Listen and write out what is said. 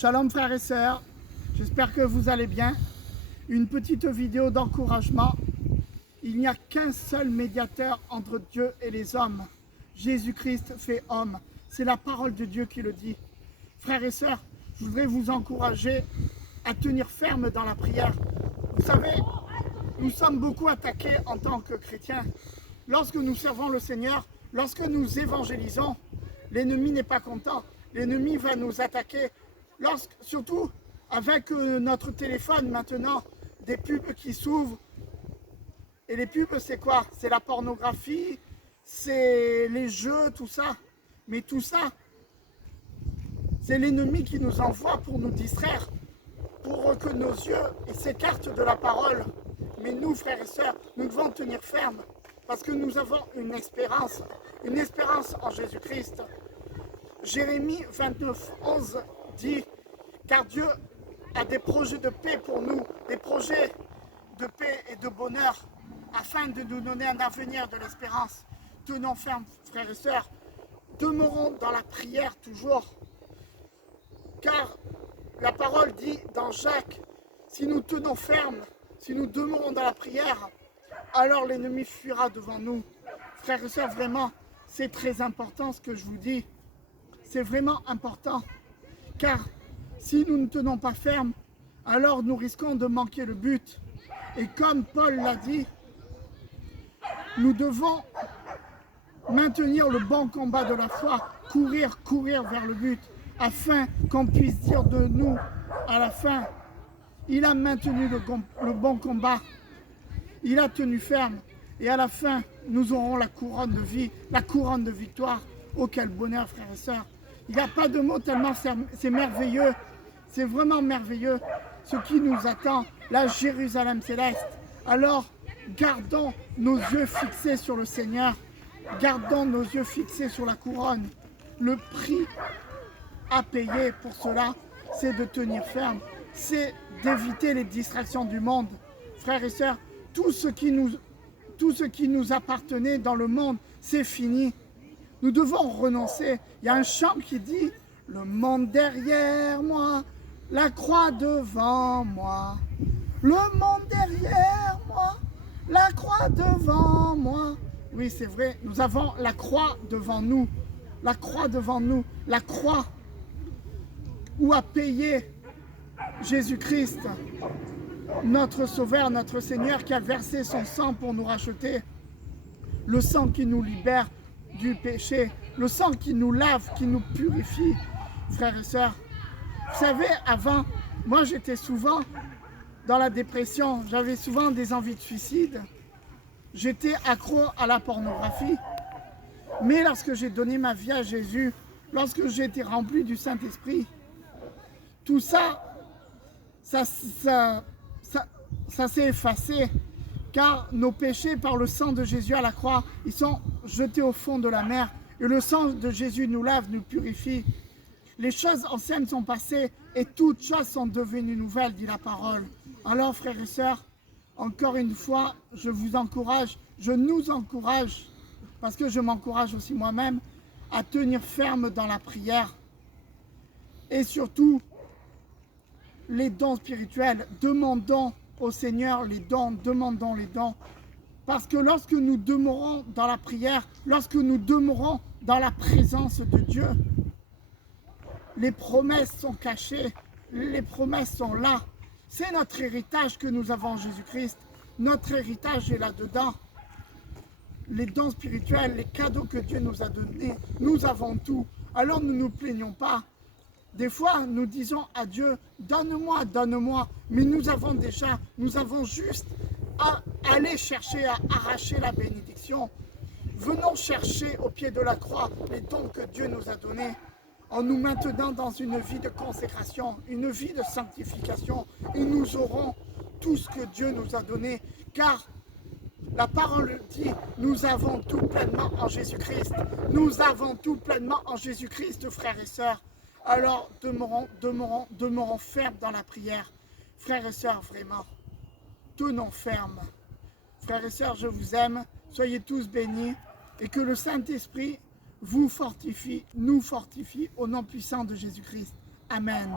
Shalom frères et sœurs, j'espère que vous allez bien. Une petite vidéo d'encouragement. Il n'y a qu'un seul médiateur entre Dieu et les hommes. Jésus-Christ fait homme. C'est la parole de Dieu qui le dit. Frères et sœurs, je voudrais vous encourager à tenir ferme dans la prière. Vous savez, nous sommes beaucoup attaqués en tant que chrétiens. Lorsque nous servons le Seigneur, lorsque nous évangélisons, l'ennemi n'est pas content. L'ennemi va nous attaquer. Surtout avec notre téléphone maintenant, des pubs qui s'ouvrent. Et les pubs, c'est quoi? C'est la pornographie, c'est les jeux, tout ça. Mais tout ça, c'est l'ennemi qui nous envoie pour nous distraire, pour que nos yeux s'écartent de la parole. Mais nous, frères et sœurs, nous devons tenir ferme, parce que nous avons une espérance en Jésus-Christ. Jérémie 29, 11 dit, car Dieu a des projets de paix pour nous, des projets de paix et de bonheur, afin de nous donner un avenir de l'espérance. Tenons ferme, frères et sœurs, demeurons dans la prière toujours, car la parole dit dans Jacques, si nous tenons ferme, si nous demeurons dans la prière, alors l'ennemi fuira devant nous. Frères et sœurs, vraiment, c'est très important ce que je vous dis. C'est vraiment important, car si nous ne tenons pas ferme, alors nous risquons de manquer le but. Et comme Paul l'a dit, nous devons maintenir le bon combat de la foi, courir vers le but, afin qu'on puisse dire de nous à la fin, il a maintenu le bon combat, il a tenu ferme, et à la fin, nous aurons la couronne de vie, la couronne de victoire. Oh, quel bonheur, frères et sœurs! Il n'y a pas de mots tellement c'est merveilleux, c'est vraiment merveilleux ce qui nous attend, la Jérusalem céleste. Alors, gardons nos yeux fixés sur le Seigneur, gardons nos yeux fixés sur la couronne. Le prix à payer pour cela, c'est de tenir ferme, c'est d'éviter les distractions du monde. Frères et sœurs, tout ce qui nous appartenait dans le monde, c'est fini. Nous devons renoncer. Il y a un chant qui dit « Le monde derrière moi, la croix devant moi. Le monde derrière moi, la croix devant moi. » Oui, c'est vrai, nous avons la croix devant nous. La croix devant nous. La croix où a payé Jésus-Christ, notre Sauveur, notre Seigneur, qui a versé son sang pour nous racheter. Le sang qui nous libère du péché, le sang qui nous lave, qui nous purifie, frères et sœurs. Vous savez, avant, moi j'étais souvent dans la dépression, j'avais souvent des envies de suicide, j'étais accro à la pornographie, mais lorsque j'ai donné ma vie à Jésus, lorsque j'ai été rempli du Saint-Esprit, tout ça s'est effacé, car nos péchés par le sang de Jésus à la croix, ils sont jetés au fond de la mer. Et le sang de Jésus nous lave, nous purifie. Les choses anciennes sont passées et toutes choses sont devenues nouvelles, dit la parole. Alors frères et sœurs, encore une fois, je vous encourage, je nous encourage, parce que je m'encourage aussi moi-même, à tenir ferme dans la prière. Et surtout, les dons spirituels, demandons au Seigneur les dons, demandons les dons. Parce que lorsque nous demeurons dans la prière, lorsque nous demeurons dans la présence de Dieu, les promesses sont cachées, les promesses sont là. C'est notre héritage que nous avons en Jésus-Christ. Notre héritage est là-dedans. Les dons spirituels, les cadeaux que Dieu nous a donnés, nous avons tout. Alors ne nous plaignons pas. Des fois, nous disons à Dieu, donne-moi, donne-moi, mais nous avons juste à aller chercher, à arracher la bénédiction. Venons chercher au pied de la croix les dons que Dieu nous a donnés, en nous maintenant dans une vie de consécration, une vie de sanctification, et nous aurons tout ce que Dieu nous a donné, car la parole dit, nous avons tout pleinement en Jésus-Christ. Nous avons tout pleinement en Jésus-Christ, frères et sœurs. Alors, demeurons fermes dans la prière. Frères et sœurs, vraiment, tenons ferme. Frères et sœurs, je vous aime. Soyez tous bénis et que le Saint-Esprit vous fortifie, nous fortifie au nom puissant de Jésus-Christ. Amen.